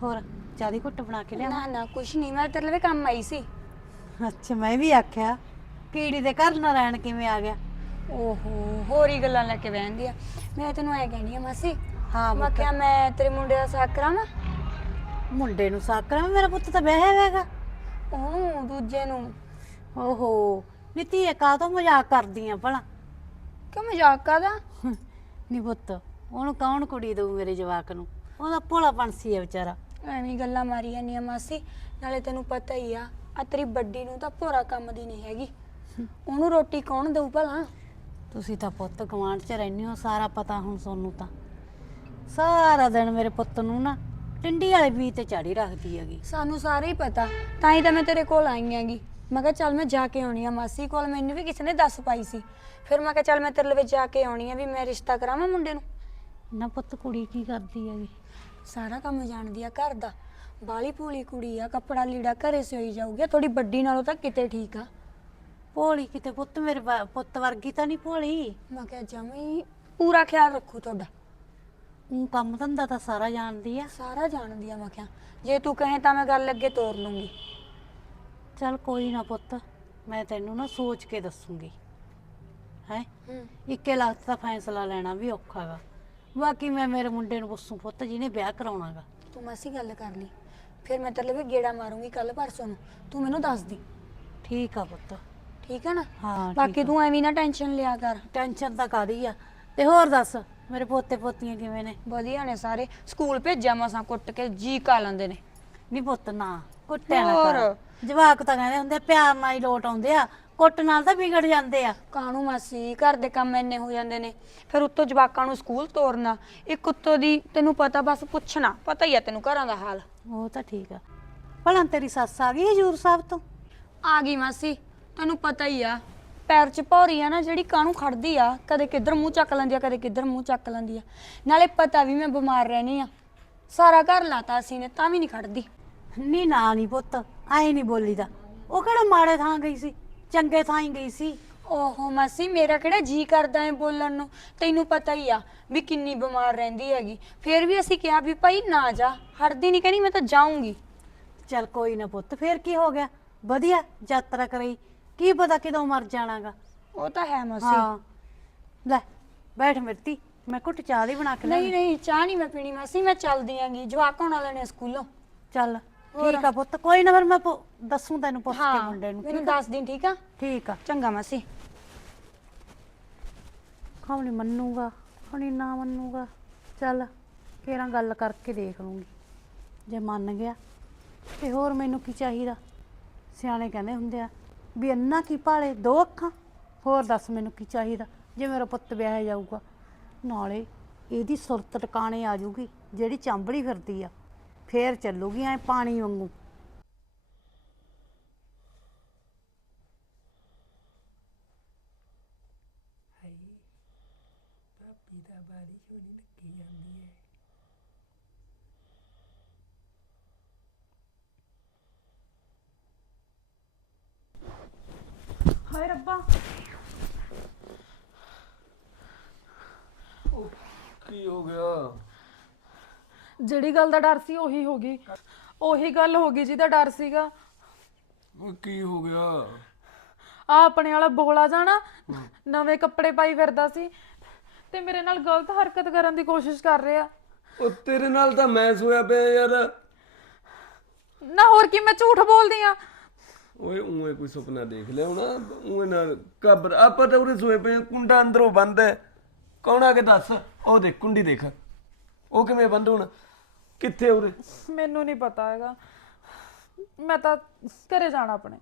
D: ਹੋਰ ਚਾਦੀ ਘੁੱਟ ਬਣਾ ਕੇ ਲਿਆ
G: ਨਾ ਨਾ ਕੁਛ ਨਹੀਂ ਮੈਂ ਤੇਰੇ ਲਈ ਕੰਮ ਆਈ ਸੀ।
D: ਅੱਛਾ ਮੈਂ ਵੀ ਆਖਿਆ ਕੀੜੀ ਦੇ ਘਰ ਨਾ ਰਹਿਣ ਕਿਵੇਂ ਆ ਗਿਆ?
G: ਓਹੋ ਹੋਰ ਹੀ ਗੱਲਾਂ ਲੈ ਕੇ ਬਹਿੰਦੀ ਆ ਮੈਂ ਤੈਨੂੰ ਐ ਕਹਿਣੀ ਆ ਮਾਸੀ
D: ਹਾਂ
G: ਮੈਂ ਕਿਹਾ ਮੈਂ ਤੇਰੇ ਮੁੰਡੇ ਦਾ ਸਾਕ ਕਰਾਵਾਂ?
D: ਮੁੰਡੇ ਨੂੰ ਸਾਕਰਾਂ ਮੇਰਾ ਪੁੱਤ ਤਾਂ ਵਿਆਹਿਆ ਹੋਇਆਗਾ
G: ਉਹਨੂੰ ਦੂਜੇ ਨੂੰ।
D: ਓਹੋ ਨੀਤੀ ਇਹ ਕਾਹ ਤੋਂ ਮਜ਼ਾਕ ਕਰਦੀ ਆ ਭਲਾ?
G: ਕਿਉਂ ਮਜ਼ਾਕ ਕਰਦਾ
D: ਨਹੀਂ ਪੁੱਤ ਉਹਨੂੰ ਕੌਣ ਕੁੜੀ ਦਊ ਮੇਰੇ ਜਵਾਕ ਨੂੰ? ਉਹਦਾ ਭੋਲਾ ਪੰਛੀ ਹੈ ਵਿਚਾਰਾ।
G: ਐਵੇਂ ਗੱਲਾਂ ਮਾਰੀ ਜਾਂਦੀ ਆ ਮਾਸੀ ਨਾਲੇ ਤੈਨੂੰ ਪਤਾ ਹੀ ਆ ਆ ਤੇਰੀ ਵੱਡੀ ਨੂੰ ਤਾਂ ਭੋਰਾ ਕੰਮ ਦੀ ਨਹੀਂ ਹੈਗੀ। ਉਹਨੂੰ ਰੋਟੀ ਕੌਣ ਦਊ ਭਲਾ?
D: ਤੁਸੀਂ ਤਾਂ ਪੁੱਤ ਗਵਾਂਢ 'ਚ ਰਹਿੰਦੇ ਹੋ ਸਾਰਾ ਪਤਾ ਹੁਣ ਸੋਨੂੰ ਤਾਂ। ਸਾਰਾ ਦਿਨ ਮੇਰੇ ਪੁੱਤ ਨੂੰ ਨਾ ਟਿੰਡੀ ਵਾਲੇ ਬੀ ਤੇ ਝਾੜੀ ਰੱਖਦੀ ਹੈਗੀ।
G: ਸਾਨੂੰ ਸਾਰੇ ਹੀ ਪਤਾ। ਤਾਂ ਹੀ ਤਾਂ ਮੈਂ ਤੇਰੇ ਕੋਲ ਆਈ ਆਂਗੀ ਮੈਂ ਕਿਹਾ ਚੱਲ ਮੈਂ ਜਾ ਕੇ ਆਉਣੀ ਆ ਮਾਸੀ ਕੋਲ। ਮੈਨੂੰ ਵੀ ਕਿਸੇ ਨੇ ਦੱਸ ਪਾਈ ਸੀ। ਫਿਰ ਮੈਂ ਕਿਹਾ ਚੱਲ ਮੈਂ ਤੇਰੇ ਲਈ ਜਾ ਕੇ ਆਉਣੀ ਆ ਵੀ ਮੈਂ ਰਿਸ਼ਤਾ ਕਰਾਵਾਂ ਮੁੰਡੇ ਨੂੰ।
D: ਨਾ ਪੁੱਤ ਕੁੜੀ ਕੀ ਕਰਦੀ ਹੈਗੀ?
G: ਸਾਰਾ ਕੰਮ ਜਾਣਦੀ ਆ ਘਰ ਦਾ। ਬਾਲੀ ਭੋਲੀ ਕੁੜੀ ਆ ਕੱਪੜਾ ਲੀੜਾ ਘਰੇ ਸਿਓਈ ਜਾਊਗੀ ਥੋੜੀ ਵੱਡੀ ਨਾਲੋਂ ਤਾਂ ਕਿਤੇ ਠੀਕ ਆ।
D: ਭੋਲੀ ਕਿਤੇ ਪੁੱਤ ਮੇਰੇ ਵਾ- ਪੁੱਤ ਵਰਗੀ ਤਾਂ ਨਹੀਂ ਭੋਲੀ।
G: ਮੈਂ ਕਿਹਾ ਜਮੀ ਪੂਰਾ ਖਿਆਲ ਰੱਖੂ ਤੁਹਾਡਾ।
D: ਉਹ ਕੰਮ ਧੰਦਾ ਤਾਂ ਸਾਰਾ ਜਾਣਦੀ ਆ।
G: ਸਾਰਾ ਜਾਣਦੀ ਆ ਮੈਂ ਕਿਹਾ। ਜੇ ਤੂੰ ਕਹੇ ਤਾਂ ਮੈਂ ਗੱਲ ਅੱਗੇ ਤੋਰ ਲੂੰਗੀ।
D: ਚੱਲ ਕੋਈ ਨਾ ਪੁੱਤ ਮੈਂ ਤੈਨੂੰ ਨਾ ਸੋਚ ਕੇ ਦੱਸੂਗੀ। ਹੈ?
G: ਹੂੰ।
D: ਇੱਕੇ ਲੱਖ ਦਾ ਫੈਸਲਾ ਲੈਣਾ ਵੀ ਔਖਾ ਗਾ। ਬਾਕੀ ਮੈਂ ਮੇਰੇ ਮੁੰਡੇ ਨੂੰ ਪੁੱਛੂ ਪੁੱਤ ਜਿਹਨੇ ਵਿਆਹ ਕਰਾਉਣਾਗਾ
G: ਤੂੰ ਮਾਸੀ ਗੱਲ ਕਰ ਲਈ। ਫਿਰ ਮੈਂ ਤੇਰੇ ਲਈ ਗੇੜਾ ਮਾਰੂੰਗੀ ਕੱਲ ਪਰਸੋਂ ਨੂੰ। ਤੂੰ ਮੈਨੂੰ ਦੱਸ ਦੀ।
D: ਠੀਕ ਆ ਪੁੱਤ।
G: ਠੀਕ ਹੈ ਨਾ?
D: ਹਾਂ ਠੀਕ
G: ਬਾਕੀ ਤੂੰ ਐਵੇਂ ਨਾ ਟੈਨਸ਼ਨ ਲਿਆ ਕਰ।
D: ਟੈਨਸ਼ਨ ਤਾਂ ਕਾਦੀ ਆ। ਤੇ ਹੋਰ ਦੱਸ। ਮੇਰੇ ਪੋਤੇ ਪੋਤੀਆਂ ਕਿਵੇਂ ਨੇ?
G: ਵਧੀਆ ਨੇ ਸਾਰੇ। ਸਕੂਲ ਭੇਜਿਆ ਮਸਾਂ ਕੁੱਟ ਕੇ ਜੀ ਕਾ ਲੈਂਦੇ ਨੇ।
D: ਨਹੀਂ ਪੁੱਤ ਨਾ ਕੁੱਟਿਆ ਨਾ। ਕਰ। ਜਵਾਕ ਤਾਂ ਕਹਿੰਦੇ ਹੁੰਦੇ ਆ, ਪਿਆਰ ਨਾਲ ਹੀ ਲੋਟ ਆਉਂਦੇ ਆ। ਕੁੱਟ ਨਾਲ ਤਾਂ ਵਿਗੜ ਜਾਂਦੇ ਆ।
G: ਕਾਹਨੂੰ ਮਾਸੀ ਘਰ ਦੇ ਕੰਮ ਇੰਨੇ ਹੋ ਜਾਂਦੇ ਨੇ। ਫਿਰ ਉੱਤੋਂ ਜਵਾਕਾਂ ਨੂੰ ਸਕੂਲ ਤੋਰਨਾ ਇੱਕ ਉੱਤੋਂ ਦੀ ਤੈਨੂੰ ਪਤਾ ਬਸ ਪੁੱਛਣਾ ਪਤਾ ਹੀ ਆ ਤੈਨੂੰ ਘਰਾਂ ਦਾ ਹਾਲ।
D: ਉਹ ਤਾਂ ਠੀਕ ਆ। ਭਲਾ ਤੇਰੀ ਸੱਸ ਆ ਗਈ ਹਜੂਰ ਸਾਹਿਬ ਤੋਂ?
G: ਆ ਗਈ ਮਾਸੀ ਤੈਨੂੰ ਪਤਾ ਹੀ ਆ। ਪੈਰ 'ਚ ਭੌਰੀ ਆ ਨਾ ਜਿਹੜੀ ਕਾਹਨੂੰ ਖੜਦੀ ਆ ਕਦੇ ਕਿੱਧਰ ਮੂੰਹ ਚੱਕ ਲੈਂਦੀ ਆ ਕਦੇ ਕਿੱਧਰ ਮੂੰਹ ਚੱਕ ਲੈਂਦੀ ਆ। ਨਾਲੇ ਪਤਾ ਵੀ ਮੈਂ ਬਿਮਾਰ ਰਹਿਣੀ ਆ। ਸਾਰਾ ਘਰ ਲਾਤਾ ਅਸੀਂ ਨੇ ਤਾਂ ਵੀ ਨਹੀਂ ਖੜਦੀ।
D: ਨਹੀਂ ਨਾ ਨਹੀਂ ਪੁੱਤ ਆਏ ਨਹੀਂ ਬੋਲੀਦਾ। ਉਹ ਕਿਹੜਾ ਮਾੜੇ ਥਾਂ ਗਈ ਸੀ ਚੰਗੇ ਥਾਂ ਹੀ ਗਈ ਸੀ।
G: ਓਹੋ ਮਾਸੀ ਮੇਰਾ ਕਿਹੜਾ ਜੀ ਕਰਦਾ ਹੈ ਬੋਲਣ ਨੂੰ? ਤੈਨੂੰ ਪਤਾ ਹੀ ਆ ਵੀ ਕਿੰਨੀ ਬਿਮਾਰ ਰਹਿੰਦੀ ਹੈਗੀ। ਫਿਰ ਵੀ ਅਸੀਂ ਕਿਹਾ ਵੀ ਭਾਈ ਨਾ ਜਾ ਹਟਦੀ ਨਹੀਂ ਕਹਿੰਦੀ ਮੈਂ ਤਾਂ ਜਾਊਂਗੀ।
D: ਚੱਲ ਕੋਈ ਨਾ ਪੁੱਤ ਫੇਰ ਕੀ ਹੋ ਗਿਆ? ਵਧੀਆ ਯਾਤਰਾ ਕਰੀ। ਕੀ ਪਤਾ ਕਿਦੋਂ ਮਰ ਜਾਣਾਗਾ?
G: ਉਹ ਤਾਂ ਹੈ ਮਾਸੀ।
D: ਹਾਂ। ਲੈ ਬੈਠ ਮਿਰਤੀ ਮੈਂ ਕੁੱਟ ਚਾਹ ਦੀ ਬਣਾ ਕੇ
G: ਨਹੀਂ
D: ਲੈ
G: ਨਹੀਂ ਚਾਹ ਨਹੀਂ ਮੈਂ ਪੀਣੀ ਮਾਸੀ ਮੈਂ ਚੱਲਦੀ ਆਂਗੀ ਜਵਾਕ ਹੋਣ ਵਾਲੇ ਨੇ ਸਕੂਲੋਂ।
D: ਚੱਲ ਠੀਕ ਆ ਪੁੱਤ ਕੋਈ ਨਾ ਫਿਰ ਮੈਂ ਪੁ- ਦੱਸੂ ਤੈਨੂੰ ਪੁੱਛ ਕੇ ਮੁੰਡੇ ਨੂੰ
G: ਮੈਨੂੰ ਦੱਸ ਦਿਨ ਠੀਕ ਆ?
D: ਠੀਕ ਆ।
G: ਚੰਗਾ ਮਾਸੀ।
D: ਖਮਣੀ ਮੰਨੂਗਾ ਖਣੀ ਨਾ ਮੰਨੂਗਾ। ਚੱਲ ਕੇਰਾਂ ਗੱਲ ਕਰਕੇ ਦੇਖ ਲੂੰਗੀ। ਜੇ ਮੰਨ ਗਿਆ ਤੇ ਹੋਰ ਮੈਨੂੰ ਕੀ ਚਾਹੀਦਾ? ਸਿਆਣੇ ਕਹਿੰਦੇ ਹੁੰਦੇ ਆ ਵੀ ਅੰਨਾ ਕੀ ਭਾਲੇ, ਦੋ ਅੱਖਾਂ? ਹੋਰ ਦੱਸ ਮੈਨੂੰ ਕੀ ਚਾਹੀਦਾ, ਜੇ ਮੇਰਾ ਪੁੱਤ ਵਿਆਹਿਆ ਜਾਊਗਾ? ਨਾਲੇ ਇਹਦੀ ਸੁਰਤ ਟਿਕਾਣੇ ਆ ਜਾਊਗੀ, ਜਿਹੜੀ ਚਾਂਬੜੀ ਫਿਰਦੀ ਆ। ਫੇਰ ਚੱਲੂਗੀ ਐ ਪਾਣੀ ਵਾਂਗੂ
C: ਭਾਬੀ ਦਾ ਬਾਰੀ ਸੋਹਣੀ ਲੱਗੀ ਜਾਂਦੀ ਹੈ
B: ਹਾਏ ਰੱਬਾ
A: ਕੀ ਹੋ ਗਿਆ?
B: ਜਿਹੜੀ ਗੱਲ ਦਾ ਡਰ ਸੀ ਉਹੀ ਹੋ ਗਈ। ਉਹੀ ਗੱਲ ਹੋ ਗਈ ਜਿਹਦਾ ਡਰ ਸੀਗਾ।
A: ਕੀ ਹੋ ਗਿਆ?
B: ਆ ਆਪਣੇ ਵਾਲਾ ਬੋਲਾ ਜਾਣਾ ਨਵੇਂ ਕੱਪੜੇ ਪਾਈ ਫਿਰਦਾ ਸੀ ਤੇ ਮੇਰੇ ਨਾਲ ਗਲਤ ਹਰਕਤ ਕਰਨ ਦੀ ਕੋਸ਼ਿਸ਼ ਕਰ ਰਿਹਾ।
A: ਉਹ ਤੇਰੇ ਨਾਲ ਤਾਂ ਮੈਂ ਸੋਇਆ ਪਿਆ ਯਾਰ।
B: ਨਾ ਹੋਰ ਕੀ ਮੈਂ ਝੂਠ ਬੋਲਦੀ ਆ।
A: ਓਏ ਉਵੇਂ ਕੋਈ ਸੁਪਨਾ ਦੇਖ ਲਿਆ ਹੋਣਾ ਉਵੇਂ ਨਾਲ ਕਬਰ ਆਪਾਂ ਤਾਂ ਉਰੇ ਸੋਏ ਪਏ ਹਾਂ, ਕੁੰਡਾ ਅੰਦਰੋਂ ਬੰਦ ਹੈ। ਕੌਣ ਆ ਕੇ ਦੱਸ? ਉਹ ਦੇਖ ਕੁੰਡੀ ਦੇਖ। ਉਹ ਕਿਵੇਂ ਬੰਦ ਹੋਣਾ? ਕਿੱਥੇ ਉਰੇ?
B: ਮੈਨੂੰ ਨਹੀਂ ਪਤਾ ਹੈਗਾ। ਮੈਂ ਤਾਂ ਘਰੇ ਜਾਣਾ ਆਪਣੇ।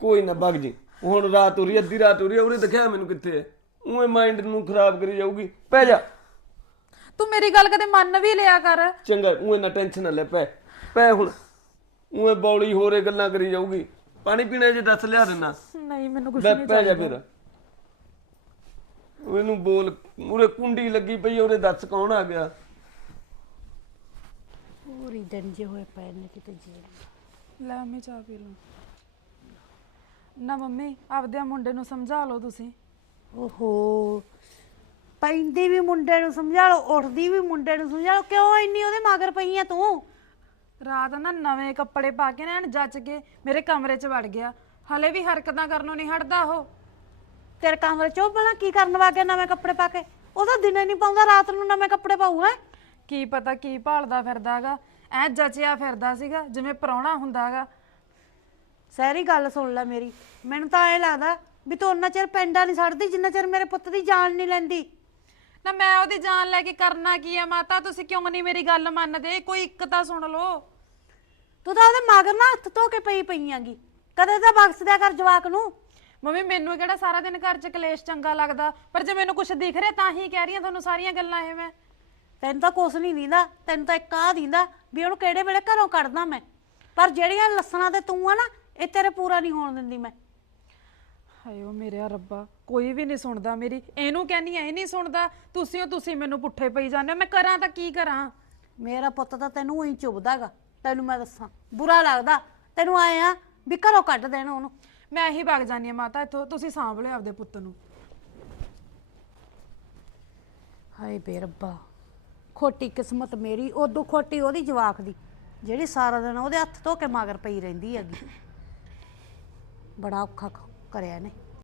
A: ਕੋਈ ਨਾ ਭੱਗ ਜੀ। ਹੁਣ ਰਾਤ ਹੋ ਰਹੀ ਹੈ, ਅੱਧੀ ਰਾਤ ਹੋ ਰਹੀ ਹੈ ਉਰੇ ਦਿਖਿਆ ਮੈਨੂੰ ਕਿੱਥੇ ਹੈ। ਉਵੇਂ ਮਾਈਂਡ ਨੂੰ ਖਰਾਬ ਕਰੀ ਜਾਊਗੀ। ਪੈ ਜਾ।
B: ਤੂੰ ਮੇਰੀ ਗੱਲ ਕਦੇ ਮੰਨ ਵੀ ਲਿਆ ਕਰ।
A: ਚੰਗਾ ਉਵੇਂ ਨਾ ਟੈਨਸ਼ਨ ਨਾ ਲੈ ਪੈ। ਪੈ ਹੁਣ। ਉਵੇਂ ਬੌਲੀ ਹੋਰੇ ਗੱਲਾਂ ਕਰੀ ਜਾਊਗੀ। ਪਾਣੀ ਪੀਣਾ ਜੇ ਦੱਸ ਲਿਆ ਦਿੰਨਾ।
B: ਨਹੀਂ ਮੈਨੂੰ ਕੁਝ
A: ਲੈ
B: ਨਹੀਂ
A: ਪੈ ਜਾ ਫਿਰ। ਉਹਨੂੰ ਬੋਲ ਉਰੇ ਕੁੰਡੀ ਲੱਗੀ ਪਈ ਉਹਦੇ ਦੱਸ ਕੌਣ ਆ ਗਿਆ?
D: ਪੂਰੀ ਡੰਜੇ ਹੋਏ ਪਏ ਨੇ ਕਿਤੇ ਜੀ
B: ਲੈ ਮੈਂ ਚਾਹ ਪੀ ਲਵਾਂ ਨਾ ਮੰਮੀ ਆਪਦੇ ਮੁੰਡੇ ਨੂੰ ਸਮਝਾ ਲਓ ਤੁਸੀਂ।
D: ਓਹੋ ਪੈਂਦੀ ਵੀ ਮੁੰਡੇ ਨੂੰ ਸਮਝਾ ਲਓ ਉੱਠਦੀ ਵੀ ਮੁੰਡੇ ਨੂੰ ਸਮਝਾ ਲਓ ਕਿਉਂ ਇੰਨੀ ਉਹਦੇ ਮਗਰ ਪਈ ਆ ਤੂੰ?
B: ਰਾਤ ਨਾ ਨਵੇਂ ਕੱਪੜੇ ਪਾ ਕੇ ਨਾ ਐਨ ਜੱਜ ਕੇ ਮੇਰੇ ਕਮਰੇ 'ਚ ਵੜ ਗਿਆ। ਹਲੇ ਵੀ ਹਰਕਤਾਂ ਕਰਨੋਂ ਨਹੀਂ ਹਟਦਾ ਉਹ।
D: ਤੇਰੇ ਕਮਰੇ ਚੋਂ ਭਲਾ ਕੀ ਕਰਨ ਵਾਗੇ ਨਵੇਂ ਕੱਪੜੇ ਪਾ ਕੇ? ਉਹ ਤਾਂ ਦਿਨੇ ਨਹੀਂ ਪਾਉਂਦਾ ਰਾਤ ਨੂੰ ਨਵੇਂ ਕੱਪੜੇ ਪਾਊ ਹੈ?
B: ਕੀ ਪਤਾ ਕੀ ਭਾਲਦਾ ਫਿਰਦਾਗਾ ਐ ਜਚਿਆ ਫਿਰਦਾ ਸੀਗਾ ਜਿਵੇਂ ਪ੍ਰਾਹੁਣਾ ਹੁੰਦਾਗਾ
D: ਸਾਰੀ ਗੱਲ ਸੁਣ ਲੈ ਮੇਰੀ। ਮੈਨੂੰ ਤਾਂ ਐ ਲੱਗਦਾ ਵੀ ਤੂੰ ਉਹਨਾਂ ਚਿਰ ਪੈਂਡਾ ਨਹੀਂ ਛੱਡਦੀ ਜਿੰਨਾ ਚਿਰ ਮੇਰੇ ਪੁੱਤ ਦੀ ਜਾਨ ਨਹੀਂ ਲੈਂਦੀ।
B: ਨਾ ਮੈਂ ਉਹਦੀ ਜਾਨ ਲੈ ਕੇ ਕਰਨਾ ਕੀ ਆ ਮਾਤਾ? ਤੁਸੀਂ ਕਿਉਂ ਨਹੀਂ ਮੇਰੀ ਗੱਲ ਮੰਨਦੇ? ਕੋਈ ਇੱਕ ਤਾਂ ਸੁਣ ਲਓ।
D: ਤੂੰ ਤਾਂ ਉਹਦੇ ਮਗਰ ਨਾ ਹੱਥ ਧੋ ਕੇ ਪਈ ਪਈਆਂਗੀ ਕਦੇ ਤਾਂ ਬਖਸ਼ ਦਿਆ ਕਰ ਜਵਾਕ ਨੂੰ।
B: ਮੰਮੀ ਮੈਨੂੰ ਕਿਹੜਾ ਸਾਰਾ ਦਿਨ ਘਰ 'ਚ ਕਲੇਸ਼ ਚੰਗਾ ਲੱਗਦਾ? ਪਰ ਜੇ ਮੈਨੂੰ ਕੁਝ ਦਿਖ ਰਿਹਾ ਤਾਂ ਹੀ ਕਹਿ ਰਹੀ ਹਾਂ ਤੁਹਾਨੂੰ ਸਾਰੀਆਂ ਗੱਲਾਂ ਇਹ ਮੈਂ।
D: ਤੈਨੂੰ ਤਾਂ ਕੁਛ ਨਹੀਂ ਦਿੰਦਾ ਤੈਨੂੰ ਤਾਂ ਇੱਕ ਆ ਦਿੰਦਾ ਵੀ ਉਹਨੂੰ ਕਿਹੜੇ ਵੇਲੇ ਘਰੋਂ ਕੱਢਦਾ ਮੈਂ। ਪਰ ਜਿਹੜੀਆਂ ਲੱਸਣਾ ਤੇ ਤੂੰ ਆ ਨਾ ਇਹ ਤੇਰੇ ਪੂਰਾ ਨਹੀਂ ਹੋਣ ਦਿੰਦੀ ਮੈਂ।
B: ਹਾਏ ਓ ਮੇਰੇ ਰੱਬਾ ਕੋਈ ਵੀ ਨਹੀਂ ਸੁਣਦਾ ਮੇਰੀ। ਇਹਨੂੰ ਕਹਿੰਨੀ ਐ ਇਹ ਨਹੀਂ ਸੁਣਦਾ ਤੁਸੀਂ ਉਹ ਤੁਸੀਂ ਮੈਨੂੰ ਪੁੱਠੇ ਪਈ ਜਾਂਦੇ ਹੋ ਮੈਂ ਕਰਾਂ ਤਾਂ ਕੀ ਕਰਾਂ?
D: ਮੇਰਾ ਪੁੱਤ ਤਾਂ ਤੈਨੂੰ ਉਹੀ ਚੁੱਭਦਾਗਾ ਤੈਨੂੰ ਮੈਂ ਦੱਸਾਂ। ਬੁਰਾ ਲੱਗਦਾ ਤੈਨੂੰ ਆਏ ਆ ਵੀ ਘਰੋਂ ਕੱਢ ਦੇਣ ਉਹਨੂੰ।
B: ਮੈਂ ਹੀ ਭੱਗ ਜਾਨੀ ਆ ਮਾਤਾ, ਇੱਥੋਂ ਤੁਸੀਂ ਸਾਂਭ ਲਿਓ ਆਪਦੇ ਪੁੱਤ ਨੂੰ।
D: ਹਾਏ ਬੇ ਰੱਬਾ, ਖੋਟੀ ਕਿਸਮਤ ਮੇਰੀ, ਉਦੋਂ ਖੋਟੀ ਉਹਦੀ ਜਵਾਕ ਦੀ, ਜਿਹੜੀ ਸਾਰਾ ਦਿਨ ਉਹਦੇ ਹੱਥ ਧੋ ਕੇ ਮਗਰ ਪਈ ਰਹਿੰਦੀ ਹੈਗੀ। ਬੜਾ ਔਖਾ ਕ- ਕਰਿਆ ਨੇ